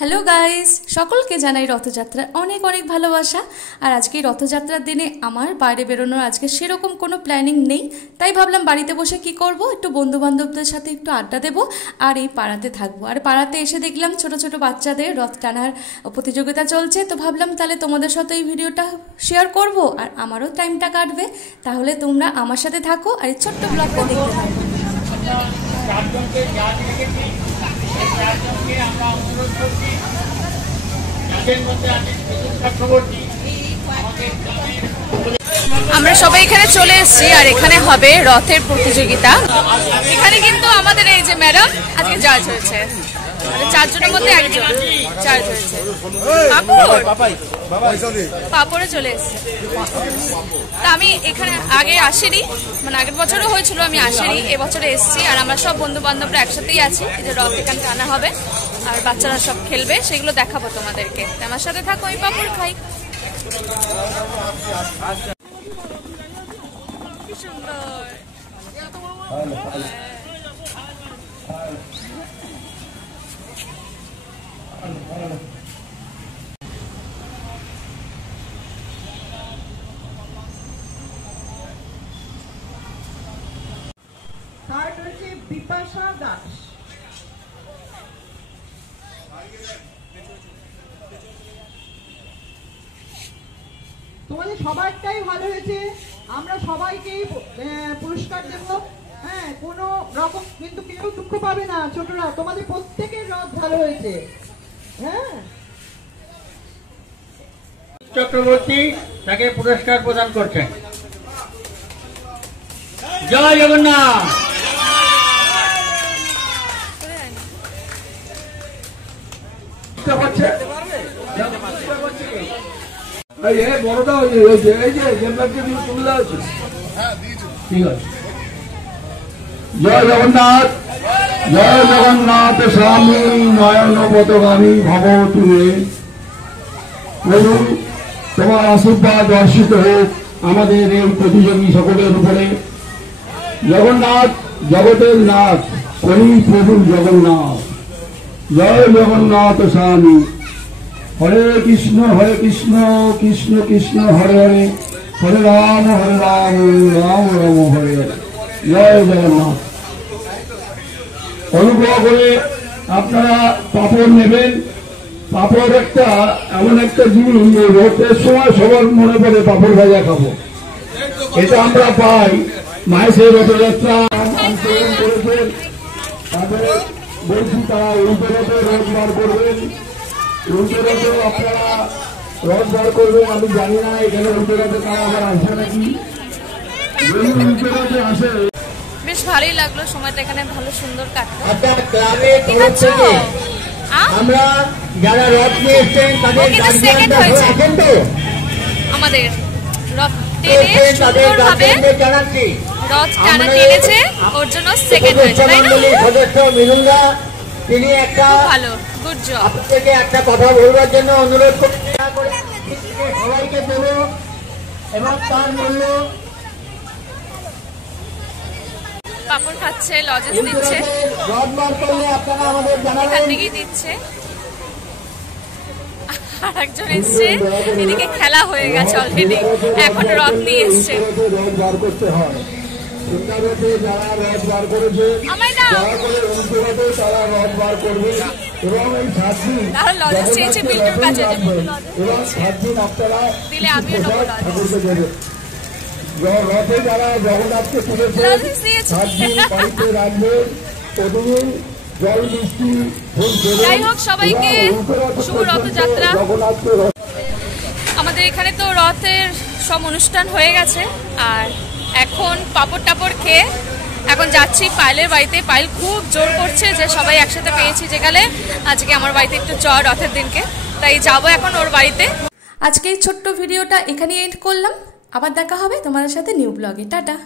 Hello guys, সকলকে জানাই রথযাত্রার অনেক অনেক ভালোবাসা। আর আজকে রথযাত্রার দিনে আমার বাইরে বেরোনোর আজকে সেরকম কোনো প্ল্যানিং নেই, তাই ভাবলাম বাড়িতে বসে কি করব, একটু বন্ধুবান্ধবদের সাথে একটু আড্ডা দেবো আর এই পাড়াতে থাকবো। আর পাড়াতে এসে দেখলাম ছোট ছোট বাচ্চাদের রথ টানার প্রতিযোগিতা চলছে, তো ভাবলাম তাহলে তোমাদের সাথে এই ভিডিওটা শেয়ার করব আর আমারও টাইমটা কাটবে। তাহলে তোমরা আমার সাথে থাকো আর এই ছোট্ট ব্লগটা দেখতে থাকো। আমরা সবাই এখানে চলে এসেছি আর এখানে হবে রথের প্রতিযোগিতা। এখানে কিন্তু আমাদের এই যে ম্যাডাম আজকে জাজ হয়েছে, চারজনের মধ্যে একজন জাজ হয়েছে। পাপড়ে চলে এসেছে। তা আমি এখানে আগে আসিনি, মানে আগের বছরও হয়েছিল, আমি আসিনি, এবছরে এসেছি। আর আমরা সব বন্ধু বান্ধবরা একসাথেই আছি। এই যে রথ এখানে টানা হবে আর বাচ্চারা সব খেলবে, সেগুলো দেখাবো তোমাদেরকে। আমার সাথে থাকো, আমি পাপড় খাই। কি সুন্দর। বিপাশা দাস। তোমাদের সবারটাই ভালো হয়েছে, আমরা সবাইকেই পুরস্কার দেব। হ্যাঁ, কোনো রকম কিন্তু কেউ দুঃখ পাবে না। ছোটরা, তোমাদের প্রত্যেকের রথ ভালো হয়েছে। হ্যাঁ, চক্রবর্তী তাকে পুরস্কার প্রদান করছেন। জয় জগন্নাথ। বড়টা হয়েছে, এই যে তুলে আছে। ঠিক আছে। জয় জগন্নাথ, জয় জগন্নাথ স্বামী নয়ন পথগামী ভব তুলে। প্রভু তোমার আশীর্বাদ বর্ষিত হোক আমাদের এই প্রতিযোগী সকলের উপরে। জগন্নাথ জগতের নাথ, করি প্রভু জগন্নাথ। জয় জগন্নাথ স্বামী। হরে কৃষ্ণ কৃষ্ণ কৃষ্ণ হরে হরে, হরে রাম রাম রাম হরে হরে। জয় জগন্নাথ। অনুগ্রহ করে আপনারা পাপড় নেবেন। পাপড় একটা এমন একটা জিনিস, রথের সময় সবার মনে পড়ে পাপড় ভাজা খাবো। এটা আমরা পাই মায়ের রথযাত্রা অংশগ্রহণ করেছেন, তাদের বলছি তারা উল্টো রথে রথ বার করবেন। উল্টো রথে আপনারা রথ বার করবেন। আমি জানি না এখানে উল্টো রথে তারা আবার আসে নাকি। যদি উল্টো রথে আসে বেশ ভালোই লাগলো, সময়টা এখানে ভালো সুন্দর কাটলো। আমরা যারা রথ নিয়ে এসেছেন তাদের সেকেন্ড হয়েছে আমাদের রথ টেনে সুন্দরভাবে রথ টানা টেনেছে, ওর জন্য সেকেন্ড হয়েছে, তাই না? সদস্য মিনুঙ্গা তিনি একটা ভালো, গুড জব। আপনাকে একটা কথা বলবার জন্য অনুরোধ করছি, সবাইকে দেব এবং তার মূল্য। পাপড় খাচ্ছে, লজেন্স দিচ্ছে, রথ বার করলে আপনারা আমাদের এখান জানাবেন। থেকেই দিচ্ছে। আর একজন এসছে, এদিকে খেলা হয়ে গেছে অলরেডি, এখন রথ নিয়ে এসছে। রথ বার করতে হয়। যারা রথ বার করেছে দয়া করে অনুপ্রভাবে তারা রথ বার করবে এবং এই 7 দিন লজেন্স চেয়েছে বিল্টুর কাছে, এবং 7 দিন আপনারা দিলে আমিও নেবো ঠাকুরকে দেবেন। রথে যারা জগন্নাথকে তুলেছে 7 দিন বাড়িতে রাখবে। প্রতিদিন জল মিষ্টি ফুল দেবে। যাই হোক, সবাইকে শুভ রথযাত্রা। জগন্নাথকে আমাদের এখানে তো রথের সব অনুষ্ঠান হয়ে গেছে আর এখন পাপড় টাপড় খেয়ে এখন যাচ্ছি পায়েলের বাড়িতে। পায়েল খুব জোর করছে যে সবাই একসাথে পেয়েছি যে গেলে আজকে আমার বাড়িতে একটু চল রথের দিনকে, তাই যাবো এখন ওর বাড়িতে। আজকে এই ছোট্ট ভিডিওটা এখানেই এন্ড করলাম, আবার দেখা হবে তোমাদের সাথে নিউ ব্লগে। টাটা।